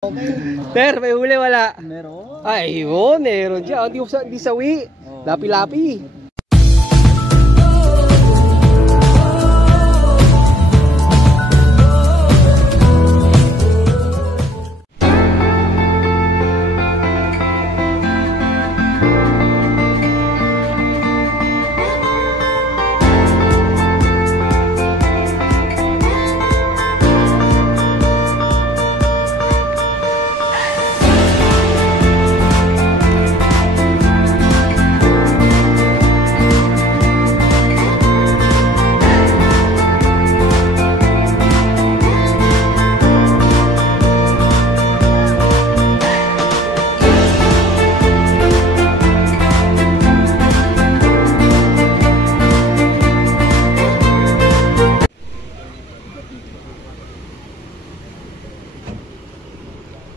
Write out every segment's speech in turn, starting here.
Ter, may huli wala? Meron. Ay, yun, meron dyan. Di sawi. Lapi-lapi.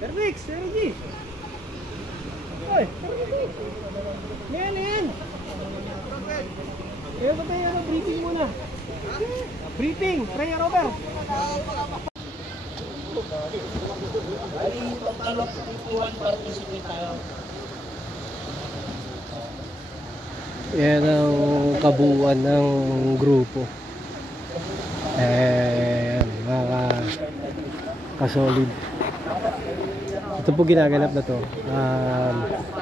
Perfect, Sergi. Oy, men. Kaya ba tayo briefing muna? Briefing, prayer over. Yan ang kabuuan ng grupo. Mga kasolid. Ito po ginaganap na to,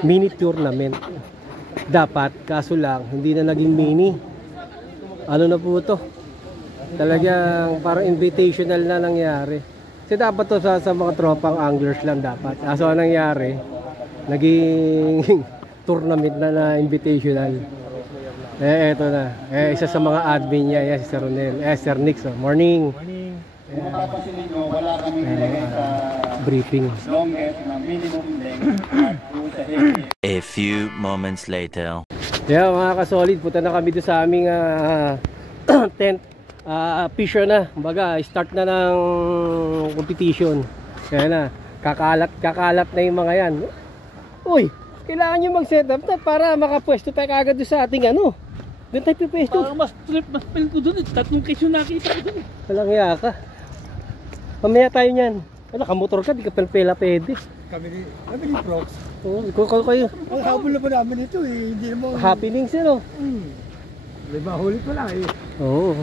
mini tournament. Dapat, kaso lang, hindi na naging mini. Ano na po to? Talagang parang invitational na nangyari. Kasi dapat to sa mga tropang anglers lang dapat. Kaso anong nangyari, naging tournament na invitational. Eto na. Isa sa mga admin niya, si Sir Ronel. Sir Nix, morning. Morning. Para kasi ninyo, wala kami nilagay sa briefing. longest na minimum length at sa heavy. A few moments later. Yeah, mga kasolid, punta na kami doon sa aming tent. Pisyo na, kumbaga, start na ng competition. Kaya na, kakalat na yung mga yan. Uy, kailangan nyo mag-set up na para makapwesto tayo kagad doon sa ating ano. Doon tayo pipwesto. Parang mas pil ko doon. Tatlong case yung nakita ko doon. Walang hiya ka. Mamaya tayo niyan. Nakamotor ka, di ka pala pwede. Kami ni Prox. Oo, kayo. Ang habol na ba namin ito eh. Hindi mo. Happenings yan o. May mahuli pa lang eh. Oo.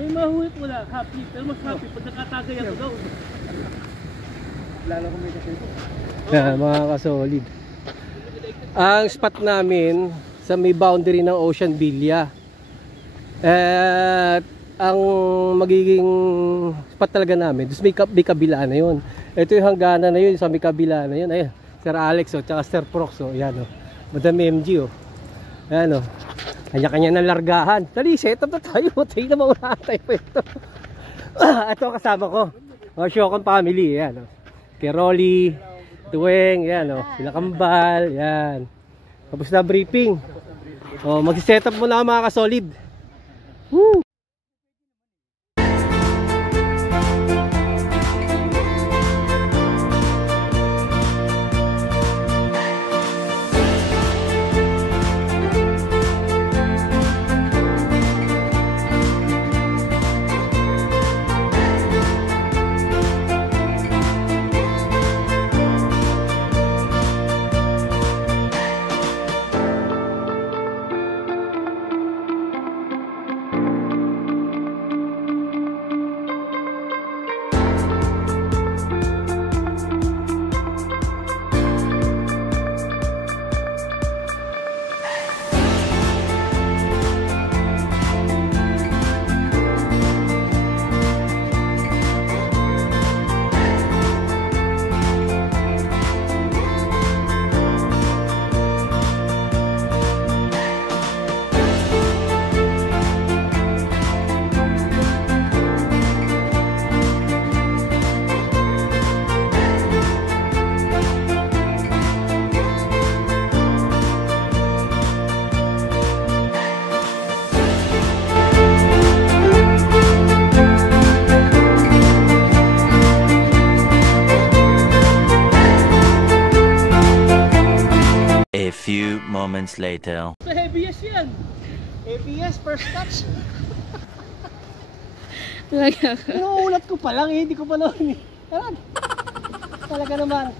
May mahulit wala. Happy. Pero mas happy pag nakatagay ako daw. Lalo ko may kasi ito. Yan, mga kasolid. Ang spot namin sa may boundary ng Ocean Villa. Ang magiging spot talaga namin, may kabila na yun. Ito yung hangganan na yun, sa may kabila na yun. Ayan, Sir Alex o, tsaka Sir Prox o. Ayan o, Madam MG o. Ayan o, kanya-kanya na largahan. Dali, set up na tayo. Tayo na maunahan tayo po ito. Ito kasama ko, mga Shokan family. Ayan o, kay Rolly, Duweng, ayan o, sila Kambal, ayan. Tapos na briefing. O, mag-set up muna mga kasolid. Woo! Few moments later. Sa heavyest yan. ABS, first touch. Inuulat ko pa lang eh, hindi ko pa noon eh. Talaga naman.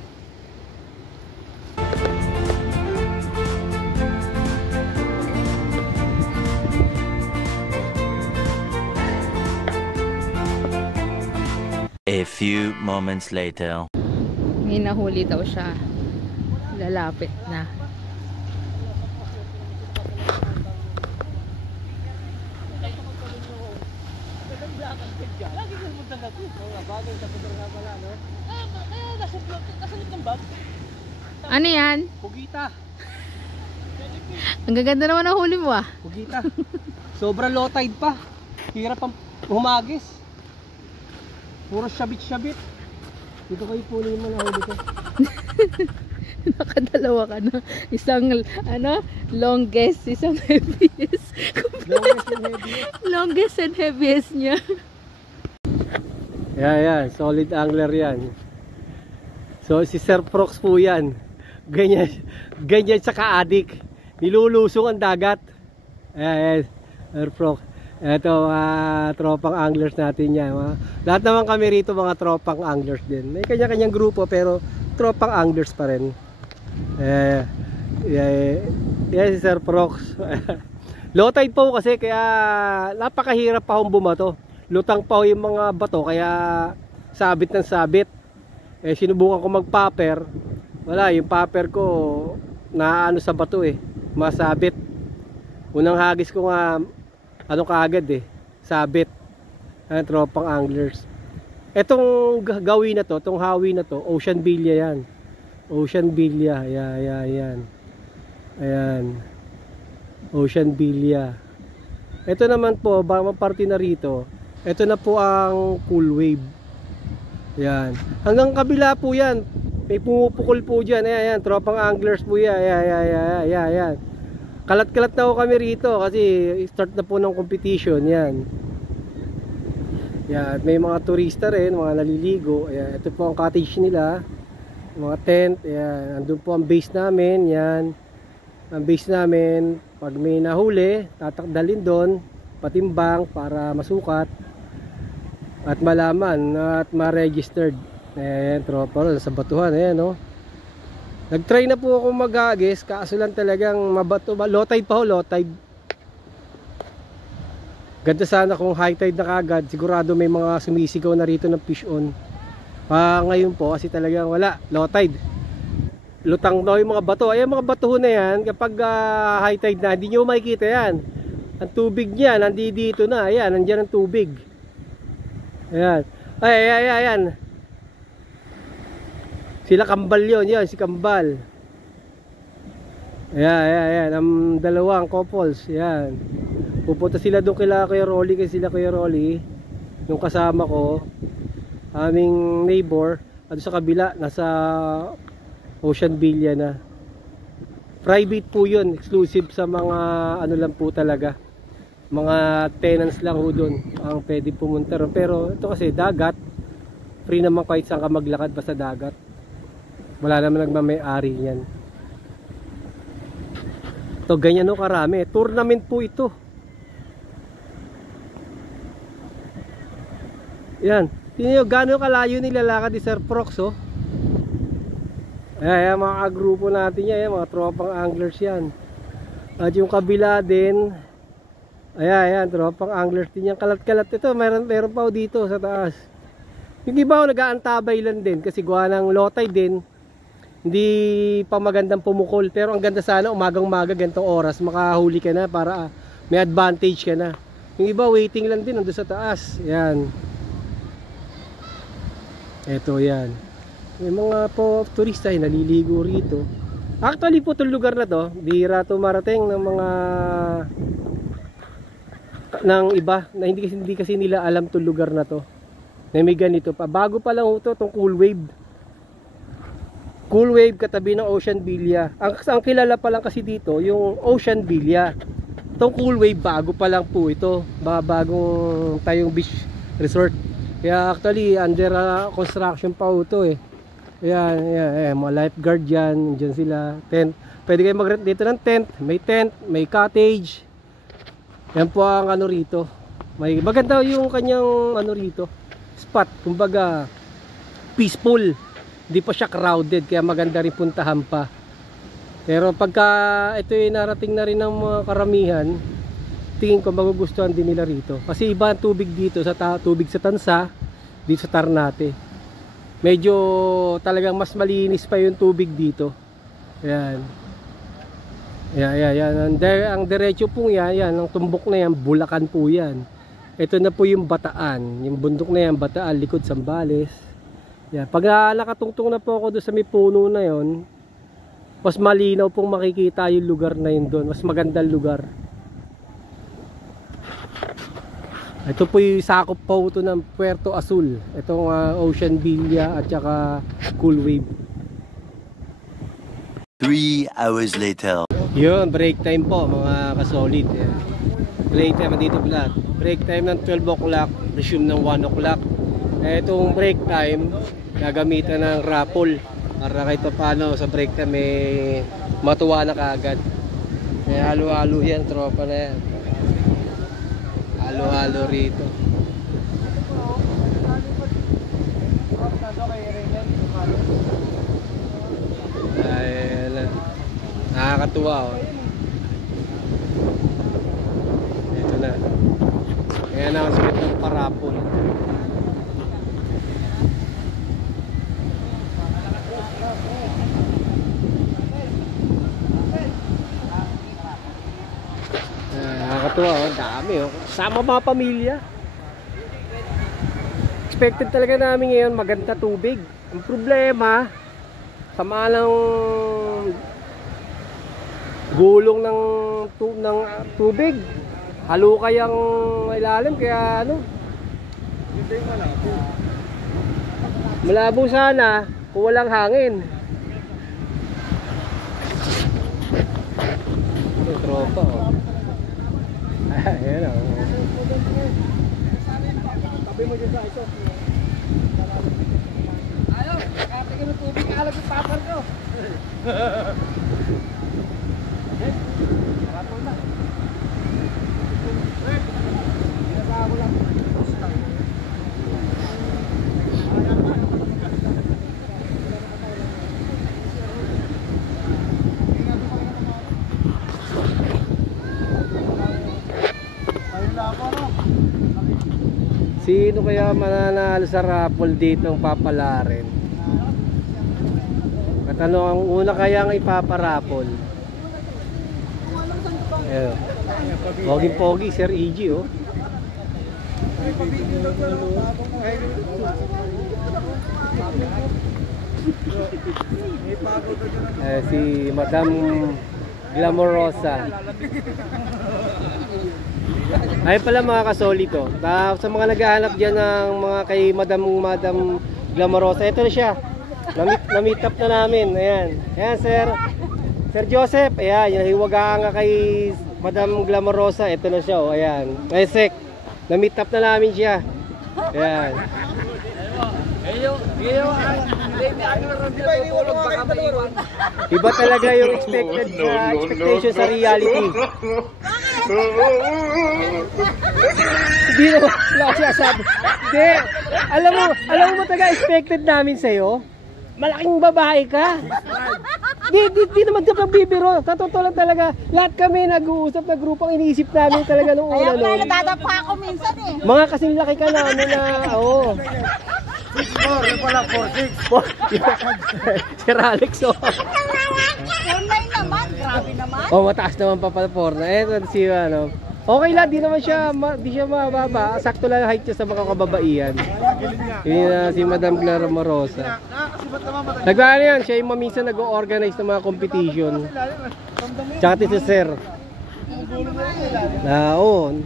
A few moments later. May nahuli daw siya. Lalapit na. Lagi kang punta na ito. Bagay sa pudor nga pala, no? Kaya nasunod ng bag. Ano yan? Pugita. Ang gaganda naman ang huli mo ah. Pugita. Sobrang low tide pa. Hirap ang humagis. Puro shabit-shabit. Dito kayo punin mo na huli ko. Nakadalawa ka na. Isang ano, longest, isang heaviest. Longest and heaviest. Longest and heaviest niya. Yan. Solid angler yan. So si Sir Prox po yan. Ganyan sa ka-addict. Nilulusong ang dagat. Ayan, Sir Prox. Ito tropang anglers natin yan. Lahat naman kami rito mga tropang anglers din. May kanya-kanyang grupo pero tropang anglers pa rin. Yan si Sir Prox. Low tide po kasi kaya napakahirap pa hong bumato. Lutang pa yung mga bato kaya sabit ng sabit. Sinubukan ko mag-popper. Wala, yung popper ko naano sa bato masabit. Unang hagis ko nga ano kaagad sabit. Tropang anglers. Etong gawin na to, itong hawi na to, Ocean Bilya yan. Ocean Bilya, yan. Ayan. Ocean Bilya. Ito naman po, baka parte na rito. Ito na po ang Cool Wave. Yan. Hanggang kabila po yan. May pumupukol po dyan. Ayan. Tropang anglers po yan. Ayan. Kalat-kalat na po kami rito kasi start na po ng competition. Yan. Yan. May mga turista rin, mga naliligo. Ayan. Ito po ang cottage nila. Mga tent. Ayan. Andun po ang base namin. Yan. Ang base namin. Pag may nahuli, tatakdalin doon. Patimbang para masukat. At malaman at ma-registered. Ayan, tropa sa batuhan. Ayan, no? Nag-try na po ako mag-agis. Kaso lang talagang mabato. Low tide pa ho, low tide. Ganda sana kung high tide na kagad. Sigurado may mga sumisigaw na rito ng fish on. Ngayon po kasi talagang wala. Low tide. Lutang daw yung mga bato. Ayan, mga bato na yan. Kapag high tide na, hindi nyo makikita yan. Ang tubig niya, nandito na. Ayan, nandiyan ang tubig. Ayan. Ayan. Sila Kambal yun. Yan, si Kambal. Ayan. Ang dalawang couples. Ayan. Pupunta sila doon kila Kuya Rolly. Kasi sila Kuya Rolly, yung kasama ko, aming neighbor, at sa kabila, nasa Ocean Bilya na. Private po yun. Exclusive sa mga ano lang po talaga. Mga tenants lang ho doon ang pwede pumunta ron. Pero ito kasi dagat, free naman kahit saan ka maglakad basta dagat. Wala naman nagmamay-ari yan. Ito ganyan no karami. Tournament po ito. Yan. Tingnan nyo gano'ng kalayo nilalakad ni Sir Prox oh. Ayan mga kagrupo natin yan. Mga tropang anglers yan. At yung kabila din, ayan, tropang anglers din yan. Kalat-kalat ito, meron pa dito sa taas. Yung iba nag-aantabay lang din kasi gawa ng low tide din. Hindi pa magandang pumukol. Pero ang ganda sana umagang-maga ganitong oras makahuli ka na para may advantage ka na. Yung iba waiting lang din nandun sa taas. Yan. Eto yan. May mga po turista naliligo rito. Actually po itong lugar na to, bihira to marating ng mga ng iba na hindi kasi nila alam itong lugar na to. Na may ganito pa. Bago pa lang ito itong Cool Wave. Cool Wave katabi ng Ocean Bilya. Ang kilala pa lang kasi dito yung Ocean Bilya. Itong Cool Wave bago pa lang po ito. Bagong tayong beach resort. Kaya actually under construction pa ito eh. Ayan, mga lifeguard dyan sila, tent. Pwede kayo mag-rent dito ng tent, may cottage. Yan po ang ano rito. May maganda yung kanyang ano rito, spot, kumbaga peaceful. Hindi pa siya crowded kaya maganda rin puntahan pa. Pero pagka ito ay narating na rin ng mga karamihan, tingin ko magugustuhan din nila rito. Kasi iba ang tubig dito sa tubig sa Tansa, dito sa Ternate. Medyo talagang mas malinis pa yung tubig dito. Ayan. Yan. Ang diretso po yan, ang tumbok na yan, Bulacan po yan. Ito na po yung Bataan. Yung bundok na yan, Bataan, likod Zambales. Yan. Pag nakatungtong na po ako doon sa may puno na yon, mas malinaw pong makikita yung lugar na yun doon. Mas magandang lugar. Ito po yung sakop po ito ng Puerto Azul. Itong Ocean Villa at saka Cool Wave. 3 hours later. Yun, break time po mga kasolid. Break time dito vlog. Break time ng 12 o'clock, resume ng 1 o'clock. Itong break time, gagamitan ng raffle. Para kahit paano sa break time matuwa na kaagad. May halo-halo yan, tropa na yan. Halo-halo rito. Ay, nakakatuwa oh. Ito na. Kaya na ang sakit ng parapon. Nakakatuwa oh, dami oh. Sama mga pamilya. Expected talaga namin ngayon maganda tubig. Ang problema, sama ng gulong ng tubig. Halukay ang ilalim kaya ano. Malabo sana kung walang hangin. Ito tropa oh. Ayan o. Tabi mo dyan sa iso. Ayaw, kakatigin ng tubig, alag yung papar ko. Maratol na. Ginagawa ko lang. Sino kaya mananalo sa raffle dito ang papalarin? Katanong ang una kaya ang ipaparapol. Ayan. Pogi-pogi, Sir EG oh. Si Madam Glamorosa. Ay pala mga kasolito, sa mga naghahanap dyan ng mga kay Madam Glamorosa, ito na siya. Na-meet up na namin. Ayan. Ayan Sir Joseph. Ayan, yung hiwagaan nga kay Madam Glamorosa. Ito na siya. Oh. Ayan. Ay Sek, na-meet up na namin siya. Ayan. Iba talaga yung expectation sa reality. Hindi naman wala siya sabi. Hindi. Alam mo talaga expected namin sa'yo. Malaking babae ka. Di naman ito pagbibiro. Totoo lang talaga. Lahat kami nag-uusap na grupong iniisip namin talaga nung una. Kaya pala natadapa ako minsan eh. Mga kasing laki ka namin na, oo. 6'4", yung pala 4'6". Sir Alex, oh. 4'9" naman, grabe naman. Oh, mataas naman pa pala 4'9". Eh, si ano. Okay lang, di naman siya, di siya mababa. Sakto lang height niya sa mga kababaihan. Yun si Madam Glamorosa. Nagano yan, siya yung minsan nag-organize ng mga competition. Tsaka si Sir. Oo.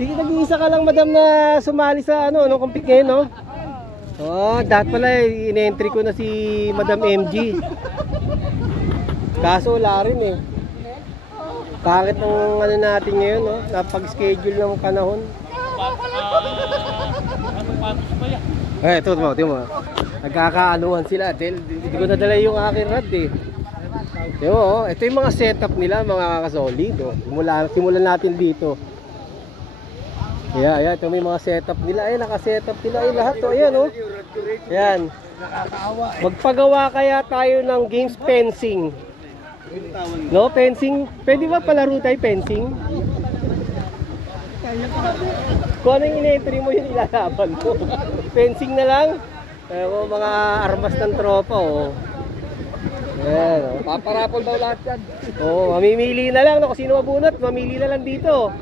Nag-iisa ka lang madam na sumali sa ano, compete ngayon, no? Oh, dahil pala in-entry ko na si Madam MG. Kaso wala rin eh. Pangit ng ano natin ngayon, no? Napag-schedule ng panahon. Eh, ito mo. Nagkakaanuhan sila. Hindi ko nadala yung aking rad eh. Oh, ito yung mga setup nila, mga kasolid. Oh. Simulan natin dito. Ayan, ito may mga setup nila. Ayan, naka-setup nila ay lahat. O, ayan, oh. Ayan. Magpagawa kaya tayo ng games fencing. No, fencing. Pwede ba palaro tayo fencing? Kung ano yung in-entry mo, yung ilalaban mo. Fencing na lang. Mga armas ng tropa, oh. Ayan, oh. Paparapol daw lahat yan. Oh, mamimili na lang, no? Kung sino mabunot, mamili na lang dito.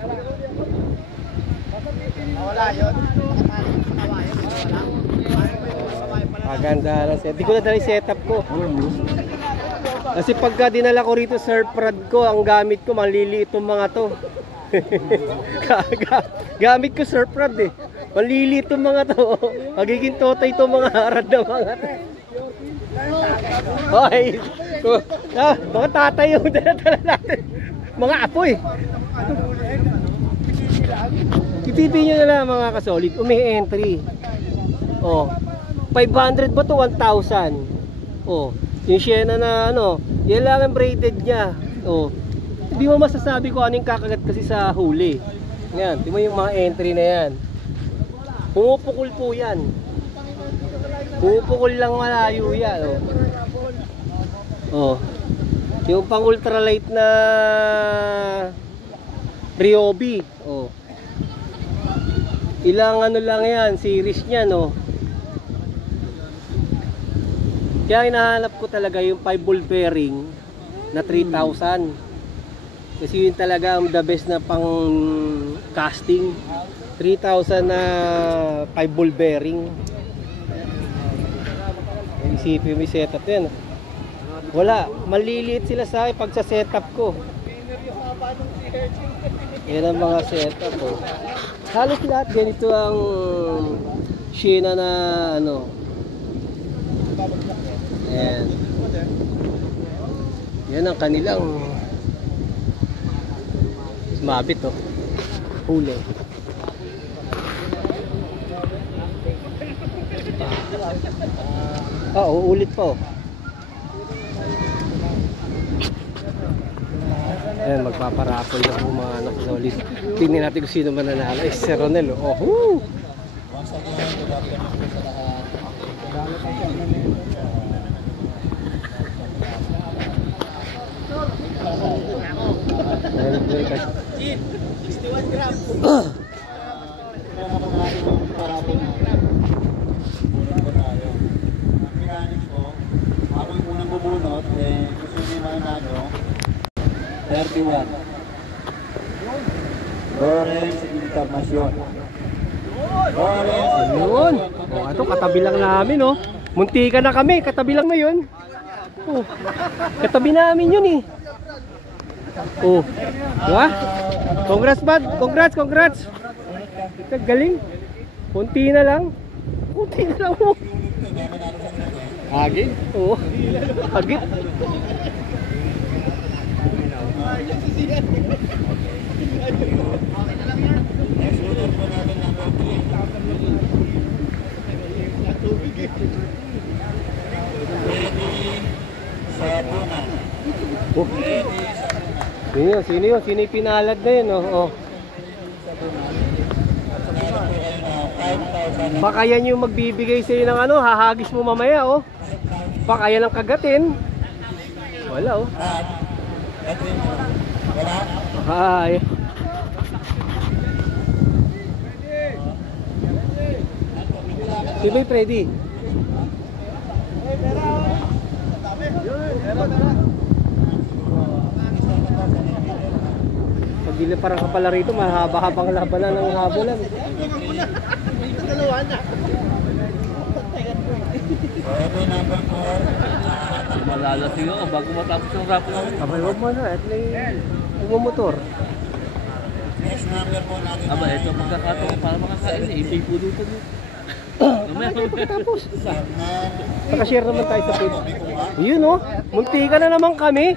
Maganda na set. Di ko na dala yung setup ko. Kasi pagka dinala ko rito surfrad ko, ang gamit ko maliliit itong mga to. Gamit ko surfrad eh. Maliliit itong mga to. Magiging totoy itong mga harad na mga to. Okay. Mga tatay yung dala natin. Mga apoy. Itipin nyo na lang mga kasolid. Umi-entry. Oh. 500 ba to? 1,000. Oh. Yung Sienna na ano. Yan lang ang braided niya. Oh. Hindi mo masasabi kung anong kakagat kasi sa huli. Yan. Di mo yung mga entry na yan. Pumupukul po yan. Pumupukul lang malayo yan. Oh. Oh. Yung pang ultralight na Ryobi. Oh. Ilang ano lang yan, series niya, no. Kaya hinahanap ko talaga yung 5 ball bearing na 3,000. Kasi yun talaga ang the best na pang casting. 3,000 na 5 ball bearing. Isipin mo yung setup yan. Wala, maliliit sila sa akin pag sa setup ko. Yan ang mga setup, oh. Halos lahat ganito ang Sienna na ano. Ayan. Yan ang kanilang mabit, oh. Huli. Uulit pa, oh. Ayan, magpaparapol na po mga anak solid. Tingnan natin kung sino mananalo. Si Ronel, oh. Oh. Ayan, 61 grams. Ako yung unang bubunot, gusto niyo mananalo. 31. Lawrence Encarnacion. Yun. Oh, ito katabi lang namin, oh. Muntika na kami, katabi lang na yun. Oh. Katabi namin yun eh. Oh. Diba? Congrats, bud. Congrats. Galing. Kunti na lang. Kunti na lang, oh. Agit? Oo. Agit. Oh. Sino yun? Sino yung pinalad na yun? Oh. Baka yan yung magbibigay sa'yo ng ano, hahagis mo mamaya, oh. Baka yan ang kagatin. Wala, oh. Ay. Sino yung Freddy? Pag dila parang kapala rito, mahaba-habang labanan ng habulan. Malalasing ako bago matapos yung rap namin. Abay, huwag mo na. At may umamotor. Aba, ito magkakataon para makakain. Ibig pulutan yun. Ay, pagkatapos. Nakashare naman tayo sa page. Yun, oh. Muntika na naman kami.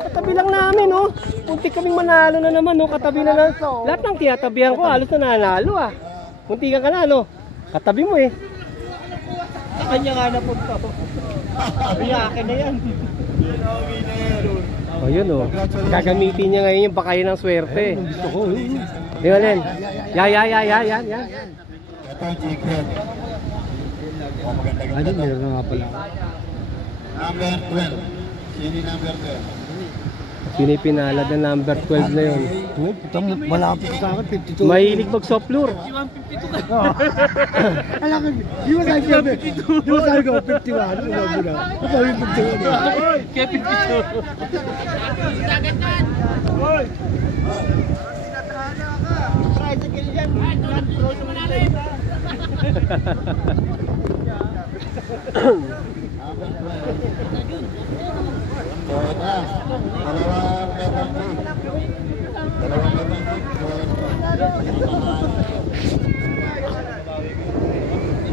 Katabi lang namin, oh. Muntik kaming manalo na naman, oh. Katabi na lang. Lahat ng tinatabihan ko, halos na nanalo, ah. Muntika ka na, no? Katabi mo, eh. Sa kanya nga napunta ko. Sabi niya, akin na yan. Oh, yun, oh. Gagamitin niya ngayon yung bakayan ng swerte. Gusto ko, Yung alin? Yan. Ito, Jighead. Oh, maganda. Ano, meron na nga pala. Number 12. Sino yung number 12? Sino yung pinalad na number 12 na yun? Uy, putang malapit sa akin, 52. Mahilig mag-soplure. Alam ko, di ba sabi ko, 51? Ano sabi ko, 51? Ano sabi ko na? Ano sabi ko, 51? Kaya 52.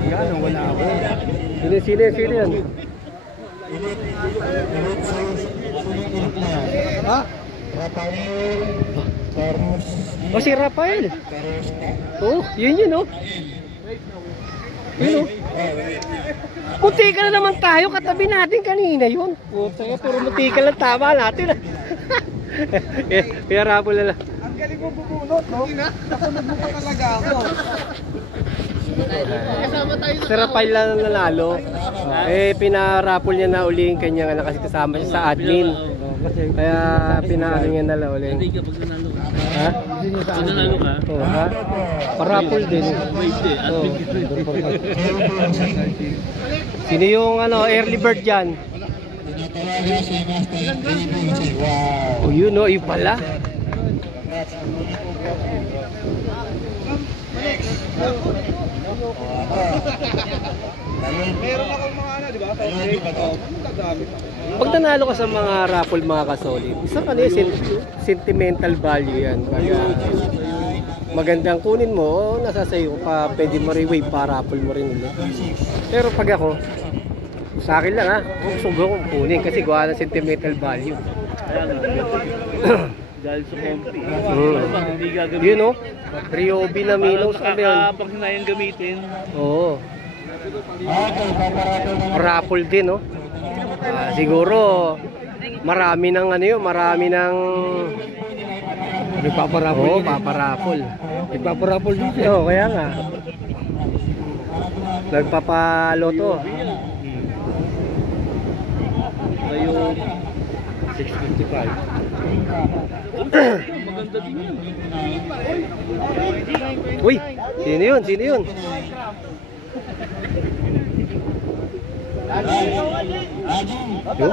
Yan, wala ako. Sino yan? Ha? O, si Rafael. Oh, yun, oh. Yun, oh. Muntika na naman tayo, katabi natin kanina yun. Puta nga, puro muntika lang tama natin. Kaya Rapol na lang. Ang galing mo bubunot, no? Nasunod mo pa talaga ako. Si Rafael lang nanalo. Pinarapol niya na uli yung kanyang anak kasi kasama siya sa admin. Kaya pinaano niya na lang uli. Hindi ka pag nanalo ka. Ha? Pag nanalo ka, Oh, ha? Parapol din. may hindi. Oh. Sino yung early bird dyan? Oh, yun, no? Yung pala. Meron akong mga di ba? Pag nanalo ka sa mga raffle, mga kasolid, isa ka na sentimental value yan. Kaya magandang kunin mo, nasa sayo pa, pwede mo re-wave pa, raffle mo rin ulit. Pero pag ako, sa akin lang ha, gusto ko kunin kasi gawa ng sentimental value. Dahil sa kompi. Pero pag hindi gagamitin. Yun o, Ryobi na Minos, ano yun? Pag sinayang gamitin. Oo. Raffle din, no? Siguro marami ng marami ng Nagpaparapol. Oo, paparapol. Nagpaparapol dito. Oo, kaya nga. Nagpapaloto. Ngayon, 655. maganda din yun. Uy, sino yun? Sino yun? Yo?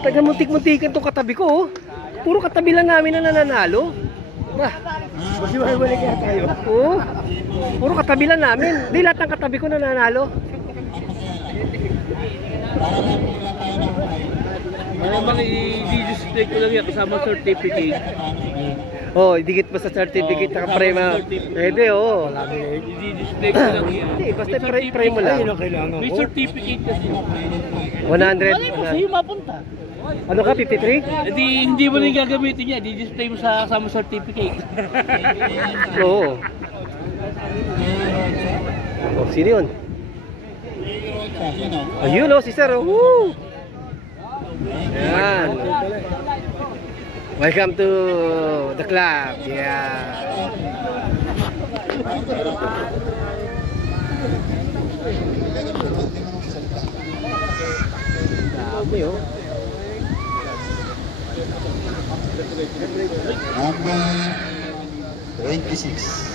Taga muntik-muntikan tong katabi ko, oh. Puro katabi lang namin na nananalo. Bah, Balik kaya tayo. oo. Puro katabi lang namin. Di lahat ng katabi ko nananalo. Malamang i-display ko lang yan kasama certificate. Oh, idikit mo sa certificate na prema. Pwede, oo. I-display ko lang yan. Hindi, basta pray mo lang. Ayun ang kailangan May ko. certificate kasi. 100. Mali mo sa'yo mapunta. Ano ka, 53? Hindi mo na yung gagamitin niya. I-display mo sa kasama certificate. Oo. Oh, sino yun? Ayun, oh, si Sir. Oh. Woo! Yan. Welcome to the club. Yeah. Dami, oh. Number 26.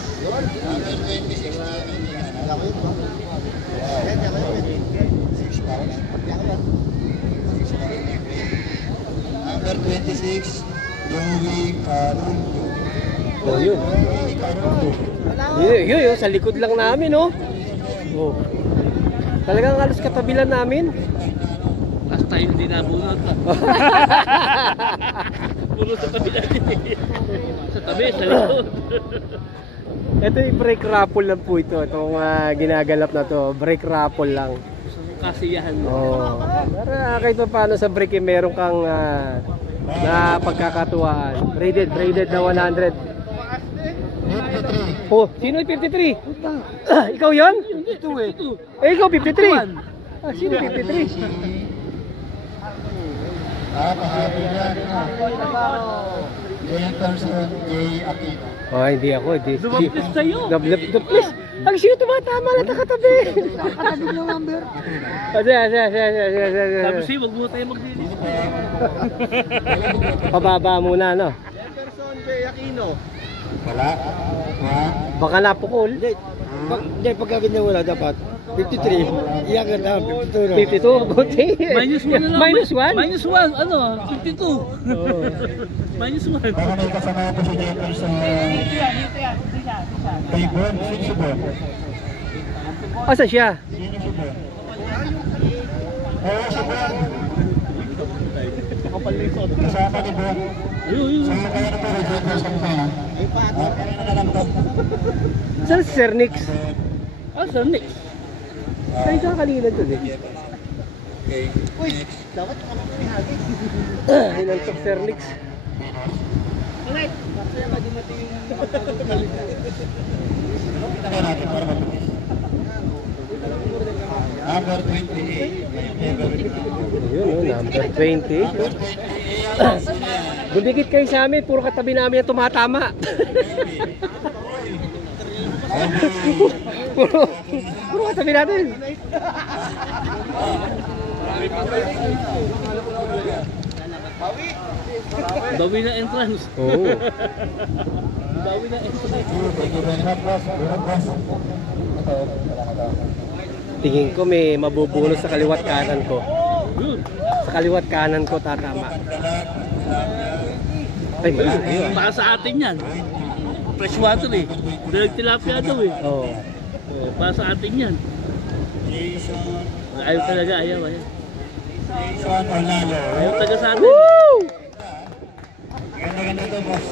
Number 26 Number 26, Joey Carundo. Oh, yun. Yun, sa likod lang namin, oh. Oh. Talagang halos katabilan namin. Tapos tayo hindi nabunot. Puro sa tabi natin. Sa tabi, sa likod. Ito yung break raffle lang po ito. Itong ginagalap na to. Break raffle lang. Kasiyahan mo. Oh. Para kahit pa paano sa break meron kang na pagkakatuwaan. Braided na 100. Oh, sino yung 53? Ikaw yun? Ito eh. Ikaw 53. Sino 53? Jefferson J. Aquino. Oh, hindi ako. Dumaplis sa'yo. Duplis. Ang sino tumatama na nakatabi? Nakatabi ng number. Sabi siya, wag mo tayo maglinis. Pababa muna, no? Jefferson J. Aquino. Wala. Ha? Baka napukol. Hindi, pagka ganyan wala dapat. 53. Iyakan na, 52 na. 52, buti. Minus 1 na lang. Minus 1? Minus 1, ano, 52. Minus 1. Baka may kasama po si Jefferson. Kay Bon, sino si Bon? Asa siya? Sino si Bon? Oo, si Bon. Kasama ni Bon. Ayun. Saan kaya na po si Jefferson na? Kaya na lang to. Saan si Sir Nix? Ah, sir, next. Ay, saan kanina dun eh. Dapat ako pinahagi. Hinantok Sir Nix. Kita natin para mabilis. Number 28. Yun, no, number 20. Bumigit kayo sa amin, puro katabi namin ang tumatama. puro katabi natin. Bawi na entrance. Oo. Bawi na entrance. Tingin ko may mabubuno sa kaliwat kanan ko. Yun. Sa kaliwat kanan ko tatama. Ay, malayo ah. Para sa atin yan. Fresh water eh. Dalag tilapia daw eh. Oo. Para sa atin yan. Ayaw talaga, ayaw. Ayaw taga sa atin. Woo! Ganda-ganda ito, boss.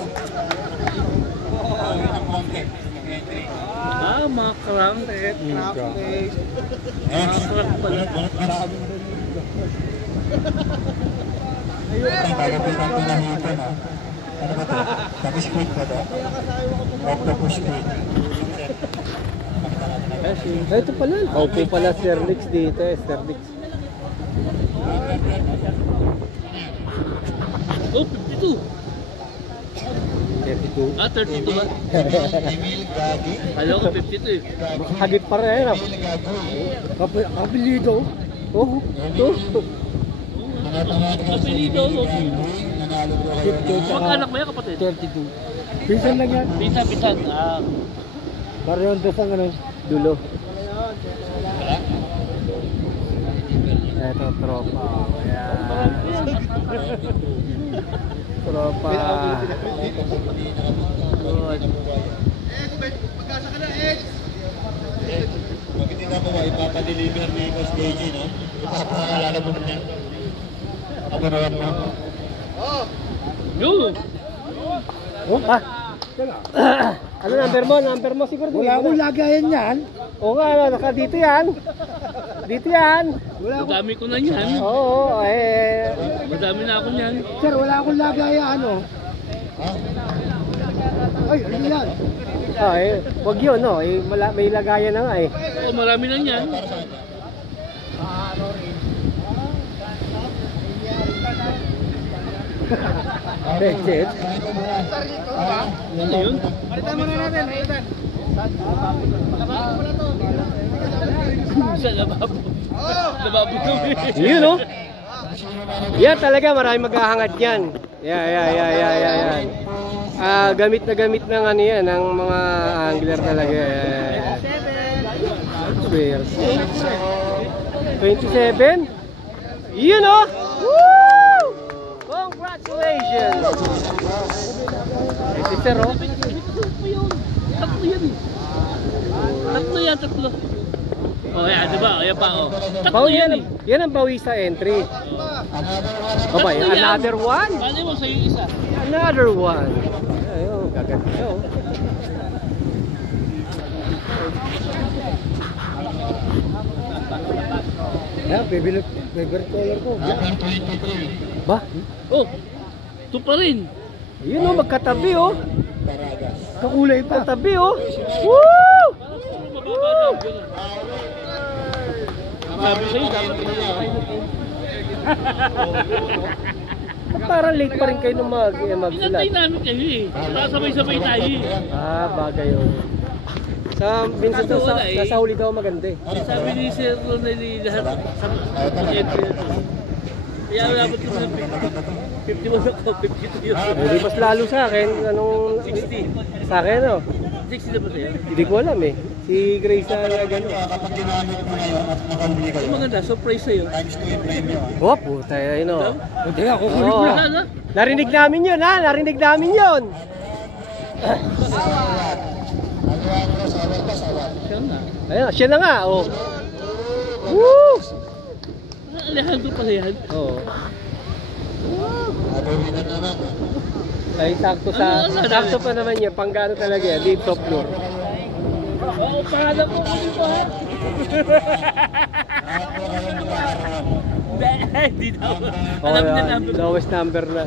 Ah, mga krang. Mga krang pala. Ito, pagapitan ko lang ito, no? Ano ba ito? Tapos squid ba ito? Octopus squid. Ito pala. Opo pala Sir Nix dito eh. Sir Nix. Oh, 52. 32. Ah, 32 ba? Alam ko 52 eh. Hagip pa rin. Ano? Kapilido. Oh, ito. Apelido. Mag-anak mo yan, kapatid? 32. Pinsan lang yan. Pinsan. Ah, Pareho doon sa ano. Dulo. Ito, tropa. Ayan. Tropa. Good. Bakit hindi ka ba ipapadeliver ni Boss JJ, no? Ipapakalala mo na niya. Ako na lang mo. yun. Oh, ah. Ano number mo? Number mo siguro. Wala akong lagayan yan. Oo nga, ano, naka dito yan. Dito yan. Madami ko na yan. Oo, eh. Madami na ako yan. Sir, wala akong lagayan ano. Ay, ano yan? Ah, eh, wag yun, no. Eh, may lagayan na nga eh. Oh, marami na yan. Bechet. Ano yun? Sa lababo. Lababo kami. Yun, no. Yan talaga, maraming maghahangad yan. Yan. Ah, gamit na ano yan, ng mga angler talaga. Swear. 27? Yun, no. Woo! Congratulations! Ito, sir, oh. Tatlo yan eh. Tatlo. Oh, yan, diba? Ayan pa, oh. Tatlo Bawi yan yan, eh. yan ang bawi sa entry. Aba, Tatlo yan. another one. Ano mo sa'yo isa? Another one. Ayun, gaganda, oh. Ayan, favorite color ko. Ba? Oh, ito pa rin. Yun, oh, magkatabi, oh. Kakulay pa. Magkatabi, oh. Woo! Mababa na. Sabi sa'yo, dapat Ba't parang late pa rin kayo nung magsulat? Inantay namin kayo eh. Sabay-sabay tayo eh. Bagay yun. Minsan daw, sa huli daw maganda eh. Sabi ni Sir Ronel lahat sa entry na ito. Kaya dapat ko ng 51 ako, 52 yun. Mas lalo sa akin, 60. Sa akin, no? 60 na ba sa'yo? Hindi ko alam eh. Si Grace na gano'n. Yung maganda, surprise sa'yo. Oh, puta yun o. Hindi ako kulit Oo. na na. Narinig namin yun ha, narinig namin yun. Siya na. Ayun, siya na nga, oh. Woo! Alejandro pala yan. Oo. Ay, sakto pa naman niya, pang gano talaga yan, di top floor. Oo, pangalan ko dito ha. Hindi daw. Alam niya number. Lowest number na.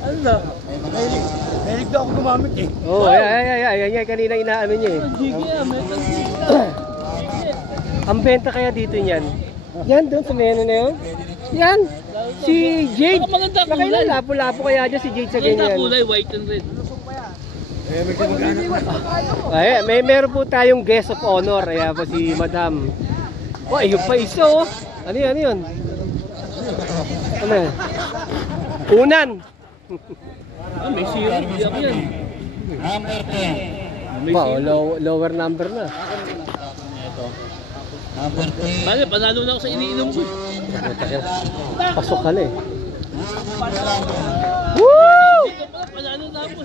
Ano na? Mahilig daw ako gumamit eh. Oo, ay, kanina inaano niya eh. Jiggy ah, meron. Ang benta kaya dito niyan? Yan, doon sa menu na yun? Yan! Si Jade! Maganda kulay. Nakailan lapo-lapo kaya dyan si Jade sa Maganda ganyan. kulay, white and red. Ay, meron po tayong guest of honor. Ayan po si Madam. Oh, ayun pa isa oh. Ano yun? Ano yan? Unan! May zero. Hindi ako yan. Number 10. May Wow, zero. lower number na. Number 10. Bale, panalo na ako sa iniinom ko. Pasok ka na eh. Woo! Dito pala, panalo na ako.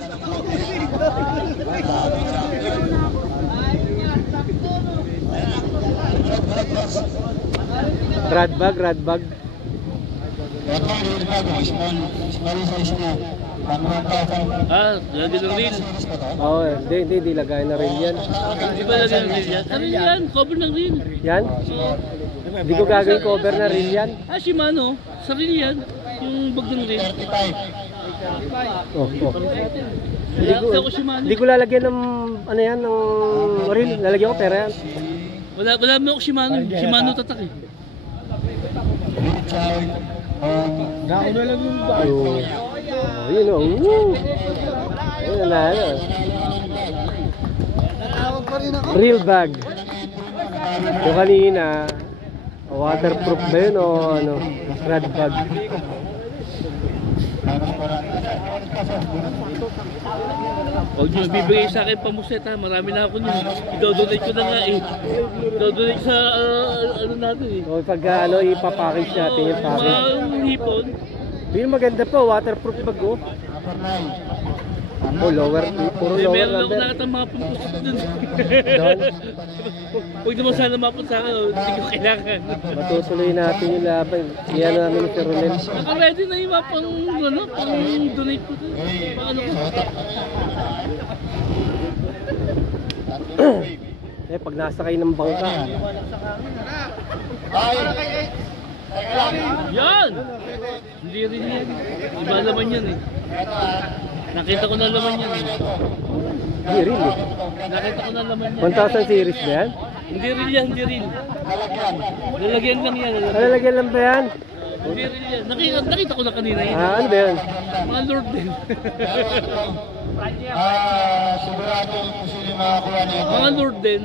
Radbag. Ito, small size na. Lagyan ng reel. Oo, hindi lagay na rin yan. Di ba lagyan ng reel yan? Ano yan? Cover ng reel. Yan? Hindi ko gagawin cover na rin yan. Shimano. Sa reel yan. Yung bag ng reel. Oh. Ako Shimano. Hindi ko lalagyan ng ano yan, ng reel. Lalagyan ko pera yan. Wala mo ako Shimano. Shimano tatak eh. Gako na lang yung ba? Yun o. Yun na. Natawag pa rin ako. Real bag. Yung kanina, waterproof ba yun o ano? Rad bag. Huwag nyo bibigay sa akin pamuset ha. Marami na ako nyo. I-donate ko na nga eh. I-donate sa ano natin eh. O pag ipapackage natin yung package. Mga hipon. Yun maganda pa, waterproof bag oh. Oh, puro lower Meron ako number. nakita mga pamuset dun. Doon, Huwag naman sana mapunta sa akin. Hindi ko kailangan. matutuloy natin yung laban. Iyan namin ni Sir Ronel. Naka-ready na yung mga pang donate ko dun. Pang ano ko. Pag nasa kayo ng bangka. Yan! Hindi rin yan. Iba laman yan eh. Nakita ko na laman yan eh. Hindi rin eh. Nakita ko na laman yan. 1,000 series ba yan? Hindi rin yan, hindi rin. Lalagyan lang yan. Nalalagyan lang ba yan? Hindi rin yan. Nakita ko na kanina yan. Ano ba yan? Mga Lord din. Sigurado kung sino yung makakuha na ito. Mga Lord din.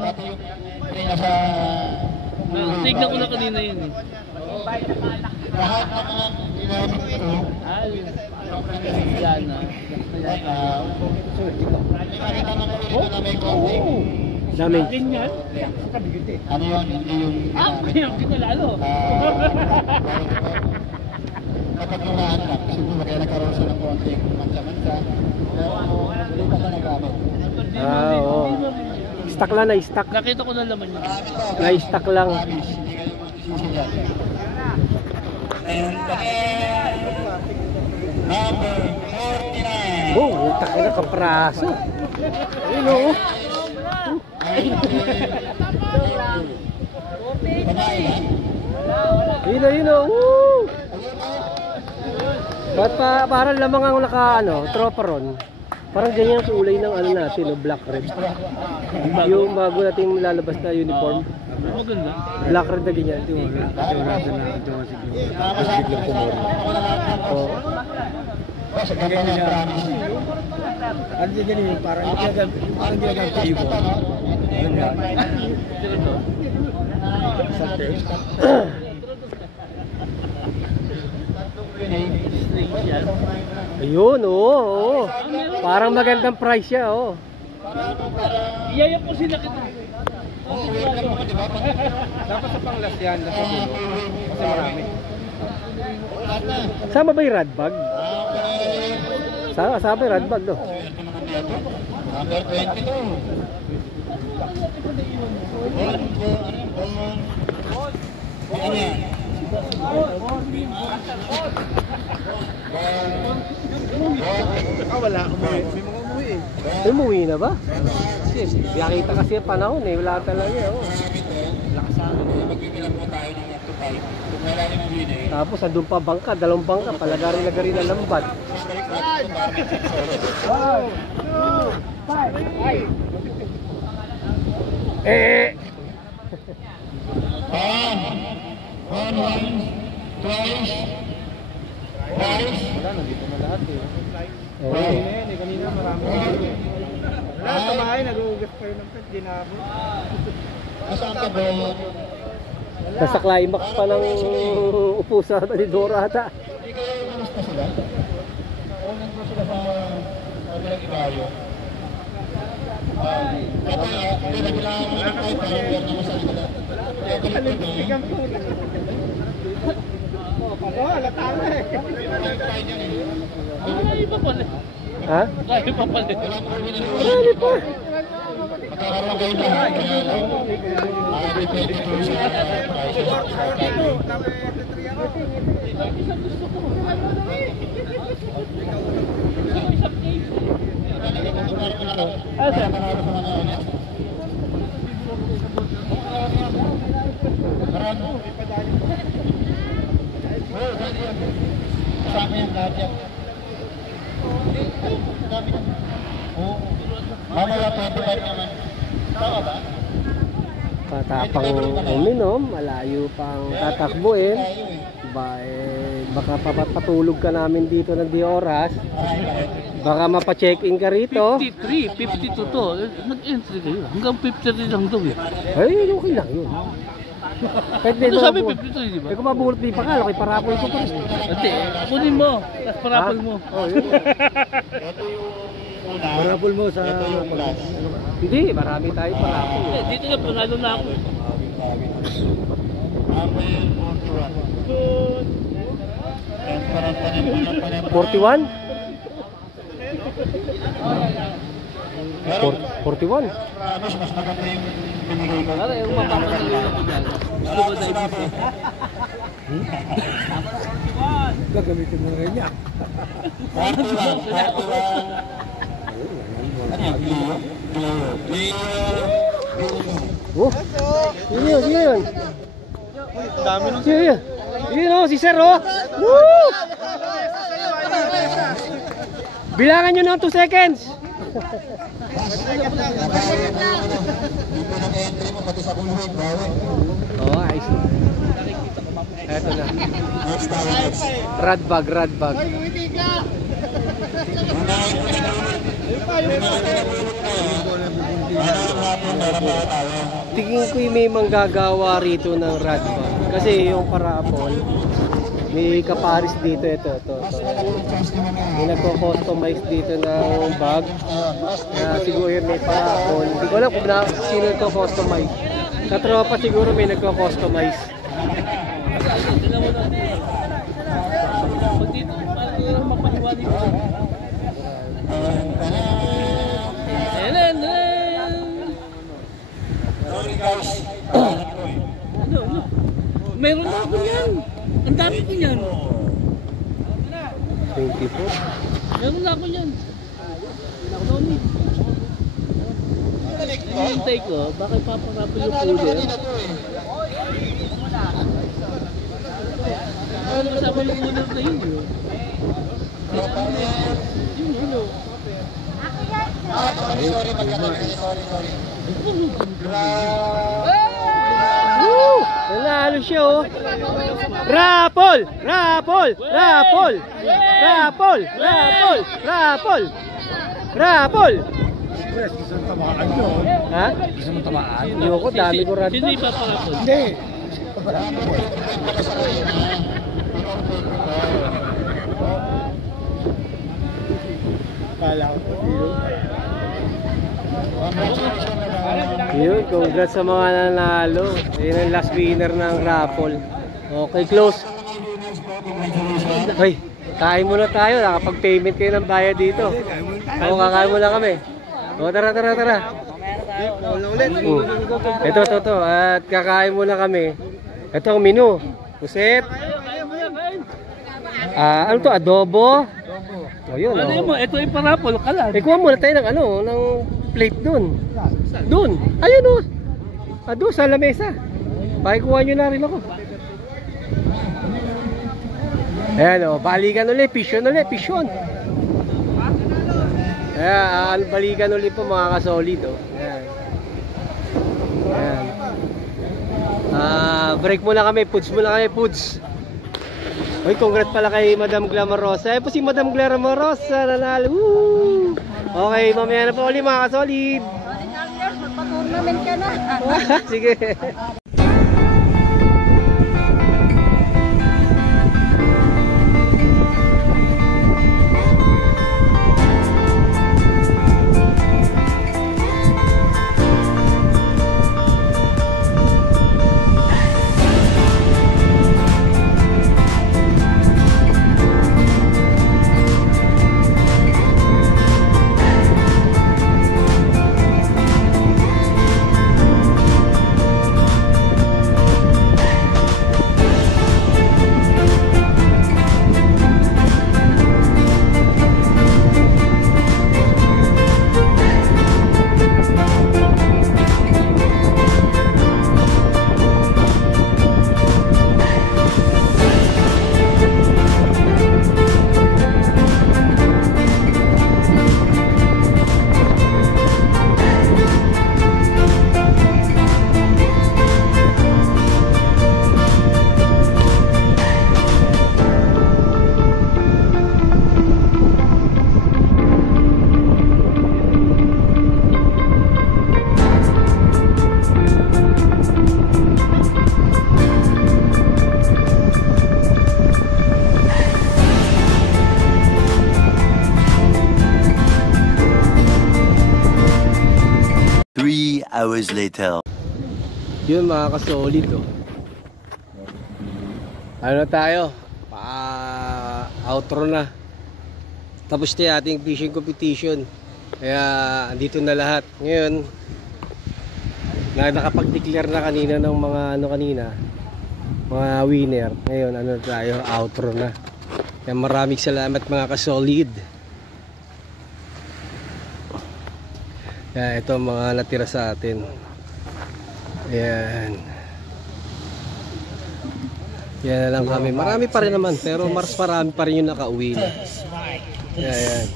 Nasa Tignan ko na kanina yan eh. lahat ng mga ginamit ito. Yan ah. Nakita naman ito na may konting. Daming. Ganyan? Ano yun? Hindi yung Kaya kita lalo. napaglumaan lang. Kasi kung kaya nagkaroon siya ng konting mansa-mansa. Pero hindi pa siya nagamit. Oo. Stock lang, na-stock. Nakita ko na laman yan. Na-stock lang. Number 49. Oh, takin na kapraso. Ayun o. Yun o. Ba't parang lamang ang tropa ron? Parang ganyan ang kulay ng ano natin, no? Black red. Yung bago natin lalabas na uniform. Maganda. Black red na ganyan. Oh. Ano din yun, parang ginagamit sa ibon. Ayun, oo. Parang magandang price siya, oo. Iyaya po sila kita. Dapat sa panglas yan, nasa dulo. Kasi marami. Sama ba yung rad bag? Sama yung rad bag, no? Number 22. Ano yan? Wala, umuwi. May mga umuwi eh. Umuwi na ba? Nakita kasi yung panahon eh. Wala talaga eh. Oh. Magbibilang po tayo ng 1 to 5. Kung wala yung win eh. Tapos andun pa bangka, dalawang bangka, palagari-lagari na lambat. Eh! Wala, nandito na lahat eh. Oo. Kanina marami. Lahat sa bahay, nag-uugas kayo ng pet, ginabo. Nasaan ka bro? Nasa climax pa ng upo sa Manidora ata. Hindi kayo namusta sila? Unang po sila sa kabilang ibayo. Ito, hindi na kailangan mo na kahit parang meron naman sa likod. Sigang po. Oo, halata na eh. Ay, iba pala. Ha? Ay, iba pala. Marami pa. Magkakaroon kayo lahat. Number 22 sa price. Kasama yung lahat yan. Oo. Mamaya 25 naman. Tama ba? Patapang uminom, malayo pang tatakbuin. Baka papatulog ka namin dito ng di oras. Baka mapacheck-in ka rito. 53, 52 to. Mag-entry kayo. Hanggang 53 lang daw eh. Ay, okay lang yun. Kahit Ito din sabi mo. 53, di ba? Eh kung mabulot di pa ka, laki parapol ko pa rin. Hindi, kunin mo. Tapos parapol mo. Oh, yun. Parapol mo sa... Hindi, marami tayo parapol. Eh, dito na, panalo na ako eh. 41? 41? Mas maganda yung binigay ko. Para yung mapapanalo ko dyan. Gusto ko dahil dito. Gagamitin mo rin niya. Oh, yun. Dami nung... Yun oh, si Sir oh. Woo! Bilangan nyo ng 2 seconds. Oh, ayos. Eto na. Rad bag. Tingin ko yung may manggagawa rito ng rad bag. Kasi yung parapol, may kaparis dito, ito. May nagko-customize dito ng bag. Siguro yun may parapol. Hindi ko alam kung sino nagko-customize. Sa tropa siguro may nagko-customize. Tignan mo na. Pag dito, parang lang mapahiwa dito. Ano? Meron na ako yan. Ang dami ko yan. 24. Meron na ako yan. Tony. Hintay ko, bakit paparapin yung cooler? Ano kasama yung cooler na yun? Yun, ano? Woo! Nanalo siya oh. Rapol! Rapol! Rapol! Rapol! Rapol! Rapol! Rapol! Gusto mo tamaan yun. Ha? Gusto mo tamaan? Ayoko, dami ko rat. Sino yung papakapon? Hindi. Kala ko po Yun, congrats sa mga nanalo. Ayun ang last winner ng raffle. Okay, close. Hoy, kain muna tayo. Nakapag-payment kayo ng bayad dito. Oo, kakain muna kami. O, tara. Ito. At kakain muna kami. Ito ang menu. Puset. Ano to? Adobo. O, yun. Ano yun mo? Ito yung parapol, kalan. Kuha muna tayo ng ng plate dun. Dun. Ayun o. Doon sa lamesa. Pakikuha nyo na rin ako. Ayan o. Balikan ulit. Pisyon. Ayan. Balikan ulit po mga kasolid o. Ayan. Break muna kami. Puds. Uy, congrats pala kay Madam Glamorosa. Ayan po si Madam Glamorosa. Nanalo. Woo! Okay, mamaya na po ulit mga kasolid. Magpa-tournament ka na. Sige. Hours later. Yun mga kasolid oh. Ano tayo? Outro na. Tapos na ating fishing competition. Kaya andito na lahat. Ngayon nakapag-declare na kanina ng mga mga winner. Ngayon tayo, outro na. Kaya maraming salamat mga kasolid. Kaya ito mga natira sa atin. Ayan. Yan na lang kami. Marami pa rin naman, pero mas marami pa rin yung nakauwi na. Ayan.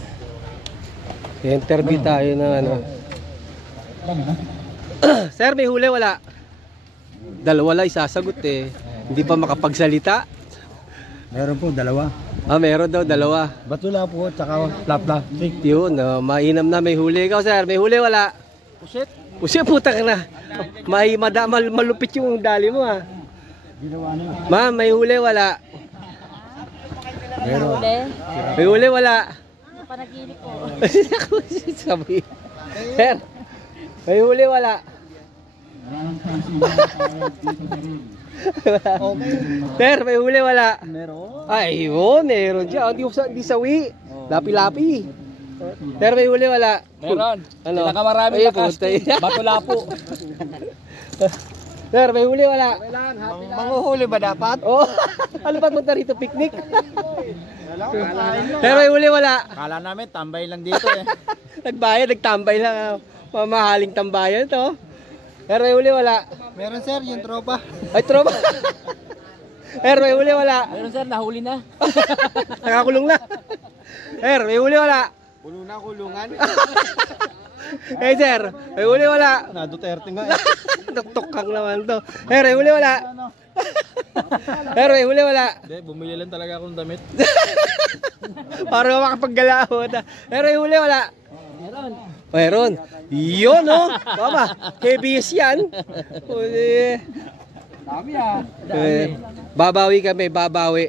I-interview tayo ng Sir, may huli wala? Dalawa lang isasagot eh. Hindi pa makapagsalita. Meron po, dalawa. Meron daw, dalawa. Batula po, tsaka plapla. Yun, mainam na, may huli. Ikaw sir, may huli wala? Pusit putang na. Malupit yung dali mo ha. Ma'am, may huli wala? Meron. May huli wala? Panaginip ko. Sabi. Sir, may huli wala? Sir, may huli wala? Meron. Ay, yun, meron dyan. Hindi sawi. Lapi-lapi. Sir, may huli wala? Meron. Ano? Pinakamarami Ay, na casting. Batula po. Sir, may huli wala? Manguhuli ba dapat? Oh, ano ba punta rito? Picnic? Sir, may huli wala? Kala namin, tambay lang dito eh. Nagbayad, nagtambay lang. Mamahaling tambayan to. Sir, may huli wala? Meron sir, yung tropa. Ay, tropa. Sir, may huli wala? Meron sir, nahuli na. Nakakulong na. Sir, may huli wala? Puno na kulungan. Eh sir, may huli wala. Na Duterte nga eh. Tuktok naman to. Pero may huli wala. Pero may huli wala. Hindi, bumili lang talaga akong damit. Para makapaggalaw. Pero may huli wala. Meron. Yun oh. Mama, heaviest yan. Huli. Dami ah. Babawi kami, babawi.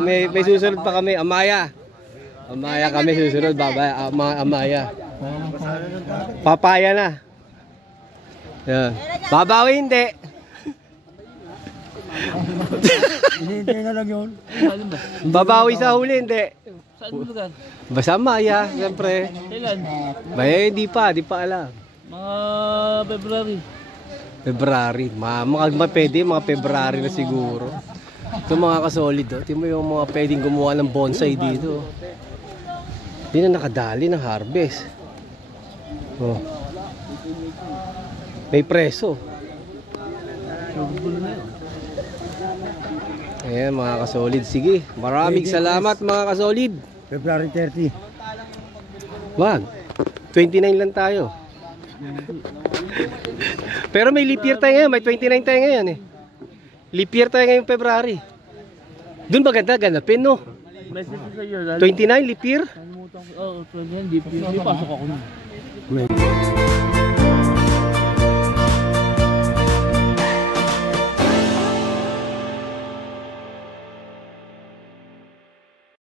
May susunod pa kami, Amaya. Amaya kami susunod, babaya, Amaya. Papaya na. Yan. Babawi hindi. Hinihintay na lang yun. Saan ba? Babawi sa huli hindi. Saan lugar? Basta Amaya, siyempre. Kailan? Di pa alam. Mga February. February. Pwede, mga February na siguro. Ito mga kasolid, oh. Tingnan mo yung mga pwedeng gumawa ng bonsai dito. Hindi na nakadali ng harvest. Oh. May preso. Ayan mga kasolid. Sige, maraming salamat mga kasolid. February 30. Wag, 29 lang tayo. Pero may leap year tayo ngayon, may 29 tayo ngayon eh. Leap year tayo ngayong February. Doon ba ganda, ganapin no? Message ko sa iyo. 29 leap year? Oo, 29. Di pasok ako nun.